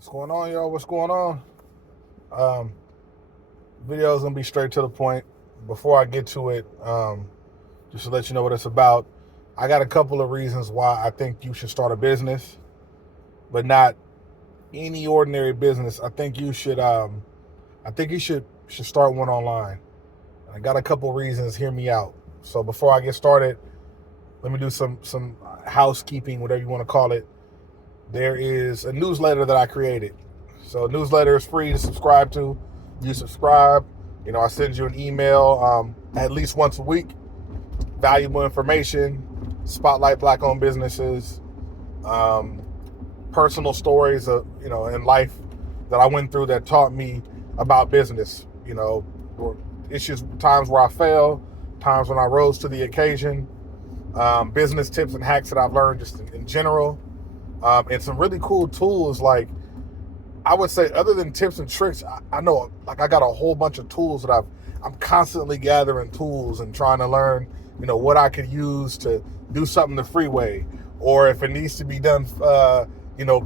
What's going on, y'all? What's going on? Um, Video is gonna be straight to the point. Before I get to it, just to let you know what it's about, I got a couple of reasons why I think you should start a business, but not any ordinary business. I think you should start one online. And I got a couple of reasons. Hear me out. So before I get started, let me do some housekeeping, whatever you want to call it. There is a newsletter that I created. So a newsletter is free to subscribe to. You subscribe, I send you an email at least once a week. Valuable information, spotlight black-owned businesses, personal stories of in life that I went through that taught me about business. Issues, times where I failed, times when I rose to the occasion, business tips and hacks that I've learned just in general. And some really cool tools. Like, I would say, other than tips and tricks, I know, like, I got a whole bunch of tools that I'm constantly gathering tools and trying to learn, what I could use to do something the freeway, or if it needs to be done,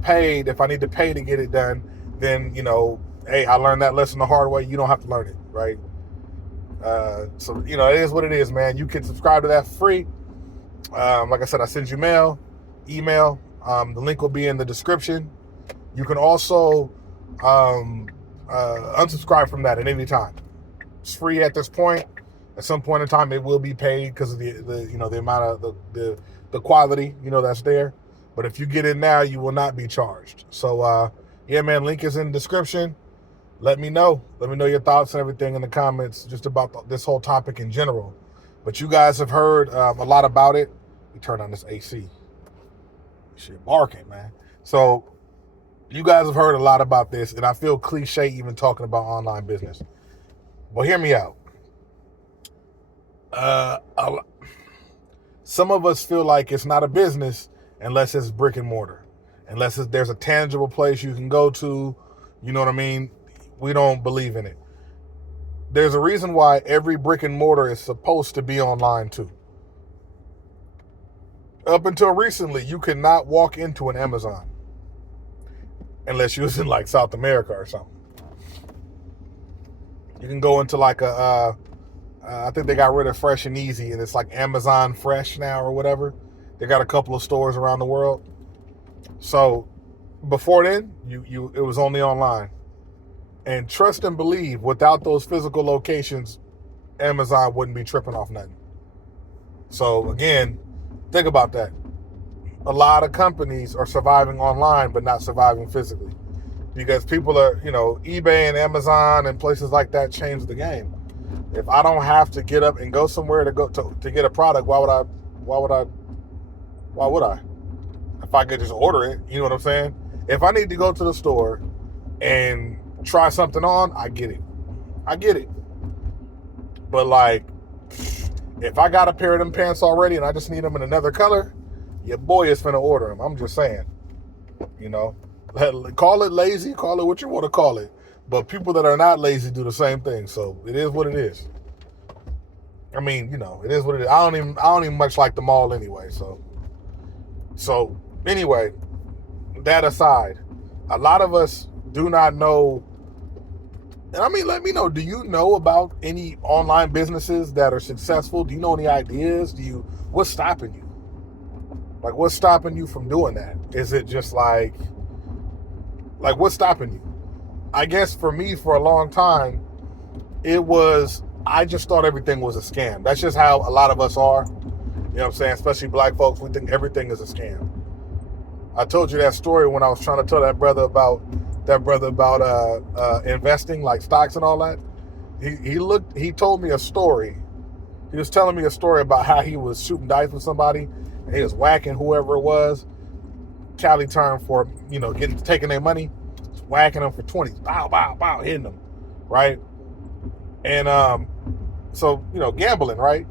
paid. If I need to pay to get it done, then hey, I learned that lesson the hard way. You don't have to learn it, right? So it is what it is, man. You can subscribe to that for free. Like I said, I send you email. The link will be in the description. You can also unsubscribe from that at any time. It's free at this point. At some point in time, it will be paid because of the amount of the quality that's there. But if you get in now, you will not be charged. So yeah, man, link is in the description. Let me know. Let me know your thoughts and everything in the comments just about this whole topic in general. But you guys have heard a lot about it. We turn on this AC. Shit barking, man. So you guys have heard a lot about this, and I feel cliche even talking about online business. But hear me out. Some of us feel like it's not a business unless it's brick and mortar, unless there's a tangible place you can go to. You know what I mean? We don't believe in it. There's a reason why every brick and mortar is supposed to be online too. Up until recently, you could not walk into an Amazon unless you was in like South America or something. You can go into like I think they got rid of Fresh and Easy, and it's like Amazon Fresh now or whatever. They got a couple of stores around the world. So before then, it was only online. And trust and believe, without those physical locations, Amazon wouldn't be tripping off nothing. So again, think about that. A lot of companies are surviving online, but not surviving physically, because people are, eBay and Amazon and places like that change the game. If I don't have to get up and go somewhere to get a product, why would I? If I could just order it, you know what I'm saying? If I need to go to the store and try something on, I get it. But like, if I got a pair of them pants already and I just need them in another color, your boy is finna order them. I'm just saying, call it lazy, call it what you want to call it. But people that are not lazy do the same thing. So it is what it is. I mean, it is what it is. I don't even much like the mall anyway. So anyway, that aside, a lot of us do not know. And I mean, let me know, do you know about any online businesses that are successful? Do you know any ideas? What's stopping you? Like, what's stopping you from doing that? Is it just like what's stopping you? I guess for me, for a long time, I just thought everything was a scam. That's just how a lot of us are. You know what I'm saying? Especially black folks, we think everything is a scam. I told you that story when I was trying to tell that brother about investing, like stocks and all that. He told me a story. He was telling me a story about how he was shooting dice with somebody and he was whacking whoever it was. Cali term for, taking their money, whacking them for 20s. Bow, bow, bow, hitting them. Right? And so, gambling, right?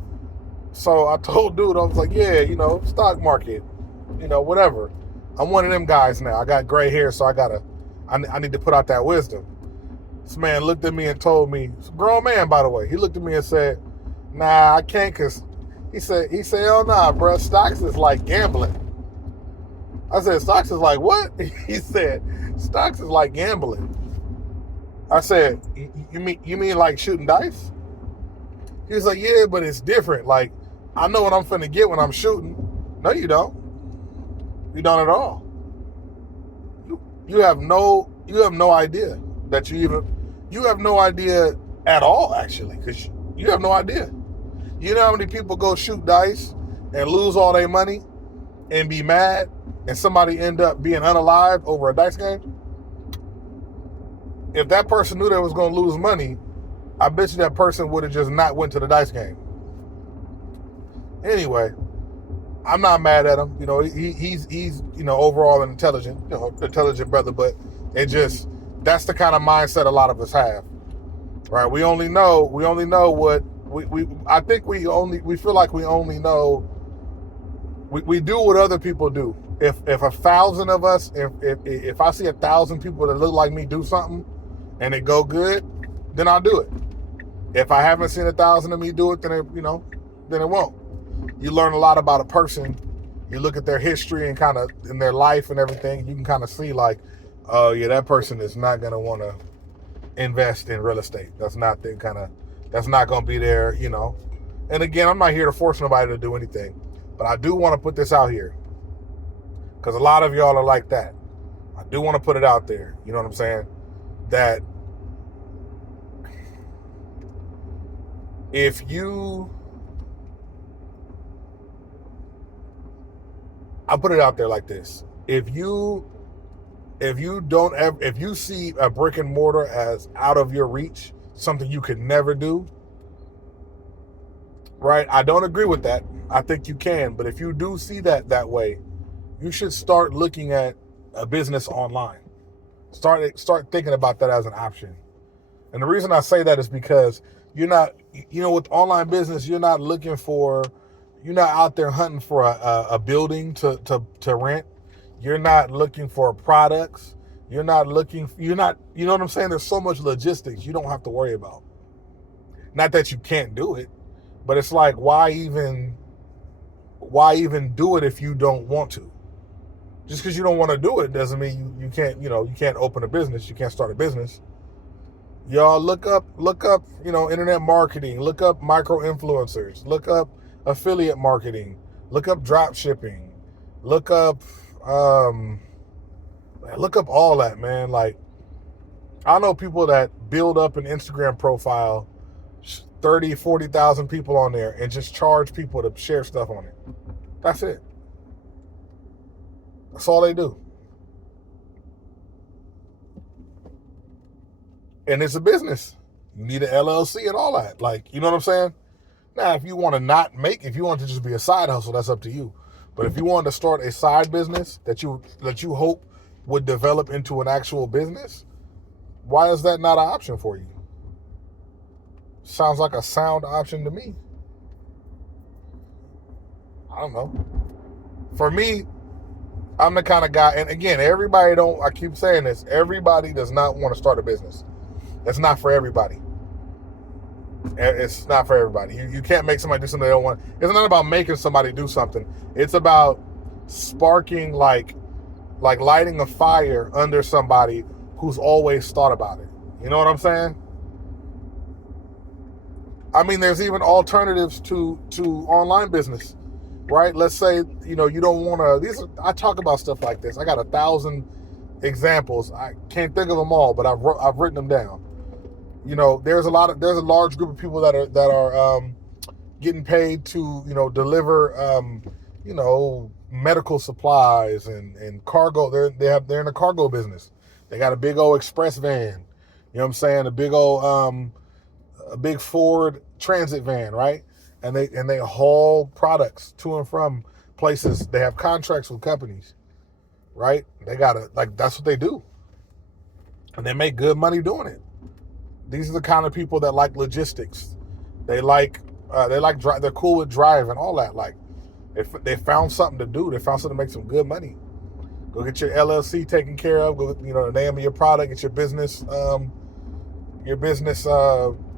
So I told dude, I was like, yeah, stock market, whatever. I'm one of them guys now. I got gray hair, so I need to put out that wisdom. This man looked at me and told me, it's a grown man, by the way. He looked at me and said, nah, I can't, because he said, oh, nah, bro, stocks is like gambling. I said, stocks is like what? He said, Stocks is like gambling. I said, you mean like shooting dice? He was like, yeah, but it's different. Like, I know what I'm finna get when I'm shooting. No, you don't. You don't at all. You have no idea that you have no idea at all, actually, because you have no idea. You know how many people go shoot dice and lose all their money and be mad and somebody end up being unalive over a dice game? If that person knew they was going to lose money, I bet you that person would have just not went to the dice game. Anyway, I'm not mad at him. You know, he's overall an intelligent brother, but that's the kind of mindset a lot of us have. Right? We only know what I think we feel like we only know we do what other people do. If 1,000 of us, if I see 1,000 people that look like me do something and it go good, then I'll do it. If I haven't seen 1,000 of me do it, then it won't. You learn a lot about a person. You look at their history and kind of in their life and everything. You can kind of see like, oh yeah, that person is not gonna want to invest in real estate. That's not going to be there. And again, I'm not here to force nobody to do anything, but I do want to put this out here because a lot of y'all are like that. I do want to put it out there. You know what I'm saying? That I'll put it out there like this. If you see a brick and mortar as out of your reach, something you could never do, right? I don't agree with that. I think you can, but if you do see that way, you should start looking at a business online. Start thinking about that as an option. And the reason I say that is because you're not, with online business, you're not out there hunting for a building to rent. You're not looking for products. You know what I'm saying? There's so much logistics you don't have to worry about. Not that you can't do it, but it's like, why even do it if you don't want to? Just because you don't want to do it doesn't mean you can't open a business. You can't start a business. Y'all look up, internet marketing, look up micro influencers, look up affiliate marketing, look up drop shipping, look up all that, man. Like, I know people that build up an Instagram profile, 30, 40,000 people on there, and just charge people to share stuff on it. That's it. That's all they do. And it's a business. You need an LLC and all that. Like, you know what I'm saying? Now, if you want to just be a side hustle, that's up to you. But if you want to start a side business that you hope would develop into an actual business, why is that not an option for you? Sounds like a sound option to me. I don't know. For me, I'm the kind of guy, and again, I keep saying this, everybody does not want to start a business. That's not for everybody. It's not for everybody. You can't make somebody do something they don't want. It's not about making somebody do something. It's about sparking, like lighting a fire under somebody who's always thought about it. You know what I'm saying? I mean, there's even alternatives to online business, right? Let's say, you don't want to, I talk about stuff like this. I got 1,000 examples. I can't think of them all, but I've written them down. There's a large group of people that are getting paid to, deliver, medical supplies and cargo. They're in the cargo business. They got a big old express van. You know what I'm saying? A big Ford Transit van, right? And they haul products to and from places. They have contracts with companies, right? That's what they do. And they make good money doing it. These are the kind of people that like logistics. They're cool with driving, all that. Like, if they found something to do, they found something to make some good money. Go get your LLC taken care of. Go, the name of your product, get your business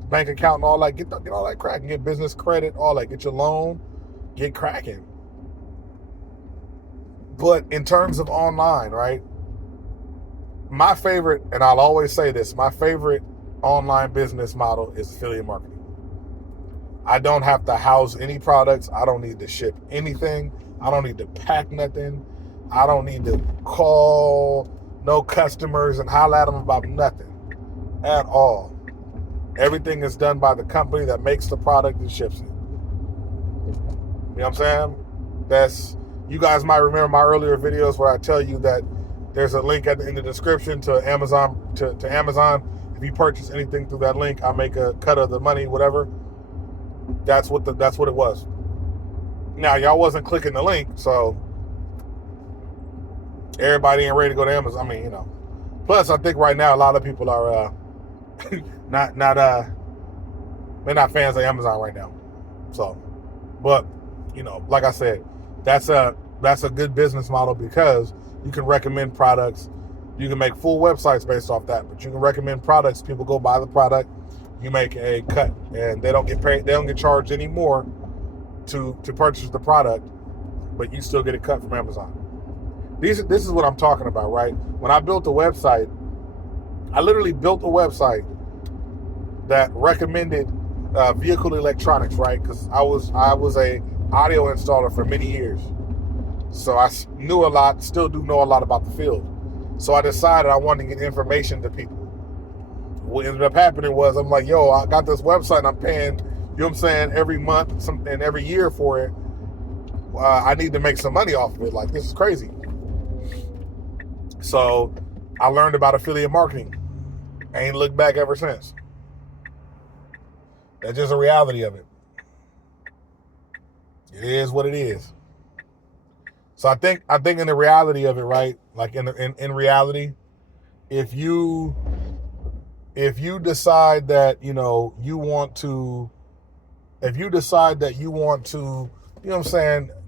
bank account and all that. Get all that cracking. Get business credit, all that. Get your loan. Get cracking. But in terms of online, right? my favorite, and I'll always say this, my favorite online business model is affiliate marketing. I don't have to house any products. I don't need to ship anything. I don't need to pack nothing. I don't need to call no customers and holler at them about nothing at all. Everything is done by the company that makes the product and ships it. You know what I'm saying? You guys might remember my earlier videos where I tell you that there's a link in the description to Amazon. To Amazon, if you purchase anything through that link, I make a cut of the money, whatever. That's what it was. Now y'all wasn't clicking the link, so everybody ain't ready to go to Amazon. I mean, Plus, I think right now a lot of people are they're not fans of Amazon right now. So, but like I said, that's a good business model because you can recommend products. You can make full websites based off that, but you can recommend products. People go buy the product. You make a cut, and they don't get paid. They don't get charged any more to purchase the product, but you still get a cut from Amazon. This is what I'm talking about, right? When I built a website, I literally built a website that recommended vehicle electronics, right? Because I was a audio installer for many years, so I knew a lot. Still do know a lot about the field. So I decided I wanted to get information to people. What ended up happening was I'm like, yo, I got this website and I'm paying, every month and every year for it. I need to make some money off of it. Like, this is crazy. So I learned about affiliate marketing. I ain't looked back ever since. That's just a reality of it. It is what it is. So I think in the reality of it, right? Like in reality, if you decide that you want to,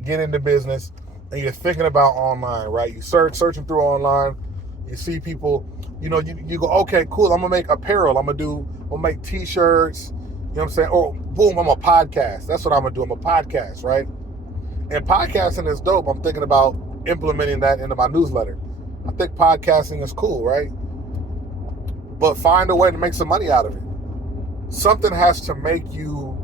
get into business, and you're thinking about online, right? You searching through online, you see people, you go, okay, cool. I'm gonna make apparel. I'm gonna make t-shirts. Or boom, I'm a podcast. That's what I'm gonna do. I'm a podcast, right? And podcasting is dope. I'm thinking about implementing that into my newsletter. I think podcasting is cool, right? But find a way to make some money out of it. Something has to make you.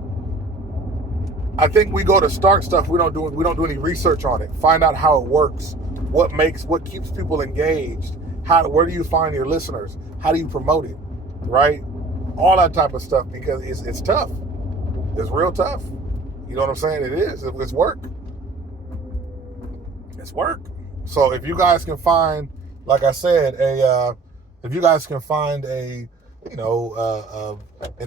I think we go to start stuff. We don't do any research on it. Find out how it works. What keeps people engaged? Where do you find your listeners? How do you promote it? Right? All that type of stuff, because it's tough. It's real tough. You know what I'm saying? It is. It's work. It's work. So if you guys can find, like I said, an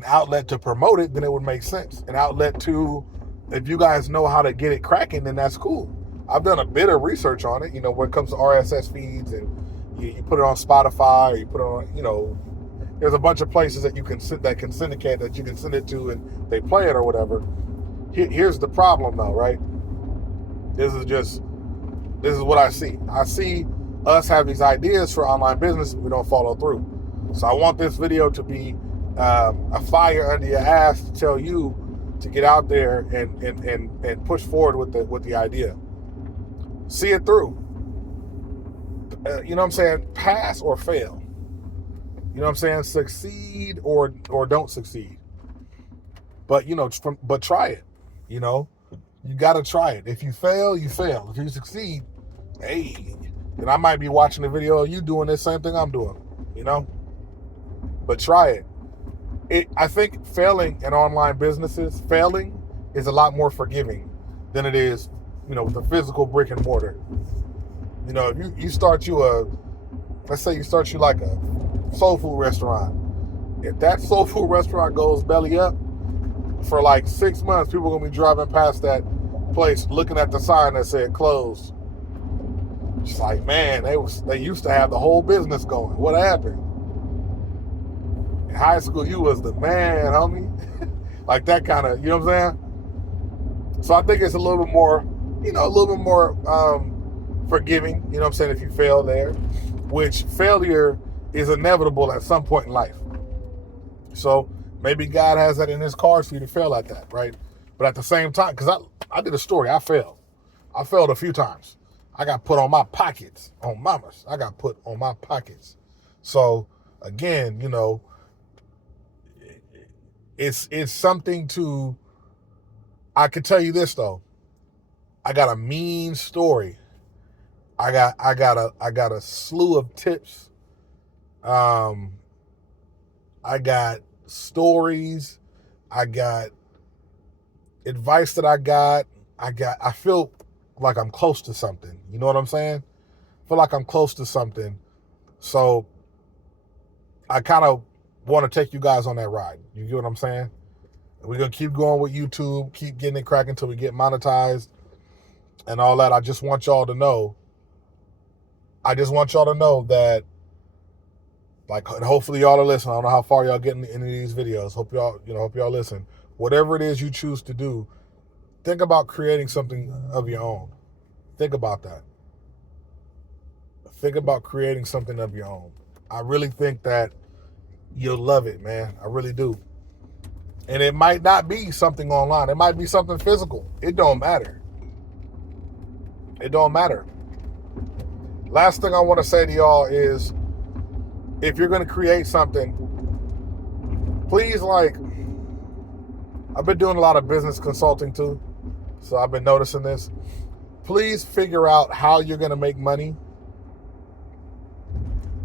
outlet to promote it, then it would make sense. An outlet to, if you guys know how to get it cracking, then that's cool. I've done a bit of research on it, when it comes to RSS feeds, and you put it on Spotify, or you put it on, there's a bunch of places that can syndicate, that you can send it to and they play it or whatever. Here's the problem though, right? This is what I see. I see us have these ideas for online business, and we don't follow through. So I want this video to be a fire under your ass to tell you to get out there and push forward with the idea. See it through. Pass or fail. Succeed or don't succeed. But but try it. You gotta try it. If you fail, you fail. If you succeed, hey, then I might be watching the video of you doing the same thing I'm doing. But try it. I think failing in online businesses, is a lot more forgiving than it is, with the physical brick and mortar. If you start let's say you start like a soul food restaurant. If that soul food restaurant goes belly up, for like 6 months, people are gonna be driving past that place, looking at the sign that said closed. It's like, man, they used to have the whole business going. What happened? In high school, you was the man, homie. Like that kind of, you know what I'm saying? So I think it's a little bit more, forgiving, if you fail there, which failure is inevitable at some point in life. So maybe God has that in his cards for you to fail at that, right? But at the same time, because I did a story, I failed. I failed a few times. I got put on my pockets, on mamas. I got put on my pockets. So again, it's something to. I can tell you this though. I got a mean story. I got a slew of tips. I got stories. I got advice that I feel like I'm close to something. You know what I'm saying? I feel like I'm close to something. So I kind of want to take you guys on that ride. You get what I'm saying? We're going to keep going with YouTube, keep getting it cracking until we get monetized and all that. I just want y'all to know that, like, hopefully y'all are listening. I don't know how far y'all getting into these videos. Hope y'all listen. Whatever it is you choose to do, think about creating something of your own. Think about that. Think about creating something of your own. I really think that you'll love it, man. I really do. And it might not be something online. It might be something physical. It don't matter. It don't matter. Last thing I want to say to y'all is, if you're going to create something, please, I've been doing a lot of business consulting too, so I've been noticing this. Please figure out how you're going to make money.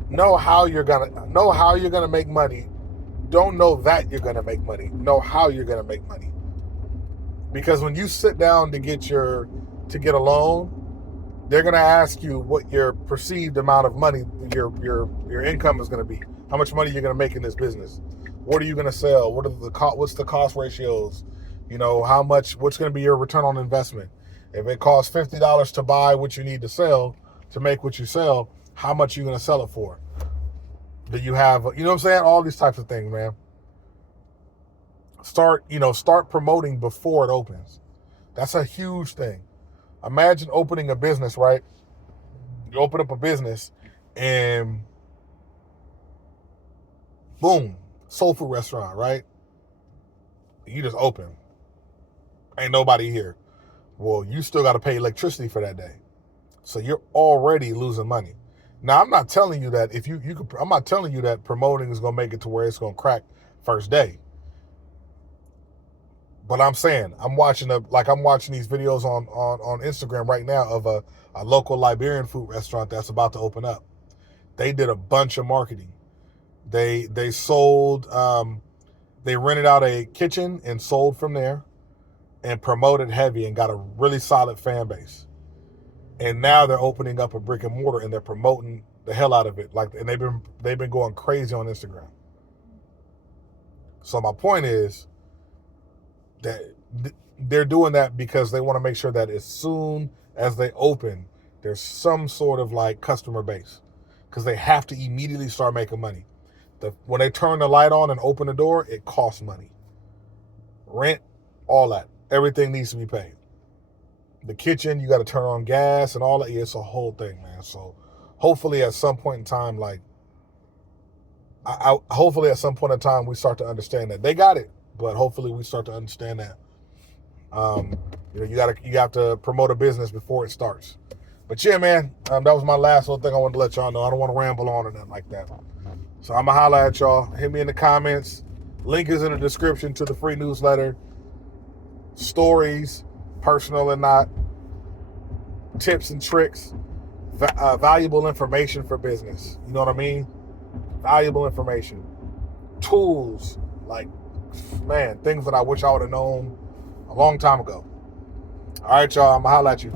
Know how you're going to make money. Don't know that you're going to make money. Know how you're going to make money. Because when you sit down to get a loan, they're going to ask you what your perceived amount of money, your income is going to be. How much money you're going to make in this business. What are you going to sell? What's the cost ratios? What's going to be your return on investment? If it costs $50 to buy what you need to sell, to make what you sell, how much are you going to sell it for? Do you have, you know what I'm saying? All these types of things, man. Start promoting before it opens. That's a huge thing. Imagine opening a business, right? You open up a business and boom, soul food restaurant, right? You just open. Ain't nobody here. Well, you still got to pay electricity for that day. So you're already losing money. Now, I'm not telling you that I'm not telling you that promoting is going to make it to where it's going to crack first day. But I'm saying, I'm watching these videos on Instagram right now of a local Liberian food restaurant that's about to open up. They did a bunch of marketing. They sold, they rented out a kitchen and sold from there and promoted heavy and got a really solid fan base. And now they're opening up a brick and mortar and they're promoting the hell out of it. And they've been going crazy on Instagram. So my point is that they're doing that because they want to make sure that as soon as they open, there's some sort of customer base, because they have to immediately start making money. When they turn the light on and open the door, it costs money. Rent, all that. Everything needs to be paid. The kitchen, you got to turn on gas and all that. It's a whole thing, man. So hopefully at some point in time, hopefully at some point in time, we start to understand that. They got it, but hopefully we start to understand that. You have to promote a business before it starts. But yeah, man, that was my last little thing I wanted to let y'all know. I don't want to ramble on or nothing like that. So I'm going to holler at y'all. Hit me in the comments. Link is in the description to the free newsletter. Stories, personal and not. Tips and tricks. Valuable information for business. You know what I mean? Valuable information. Tools. Things that I wish I would have known a long time ago. All right, y'all. I'm going to holler at you.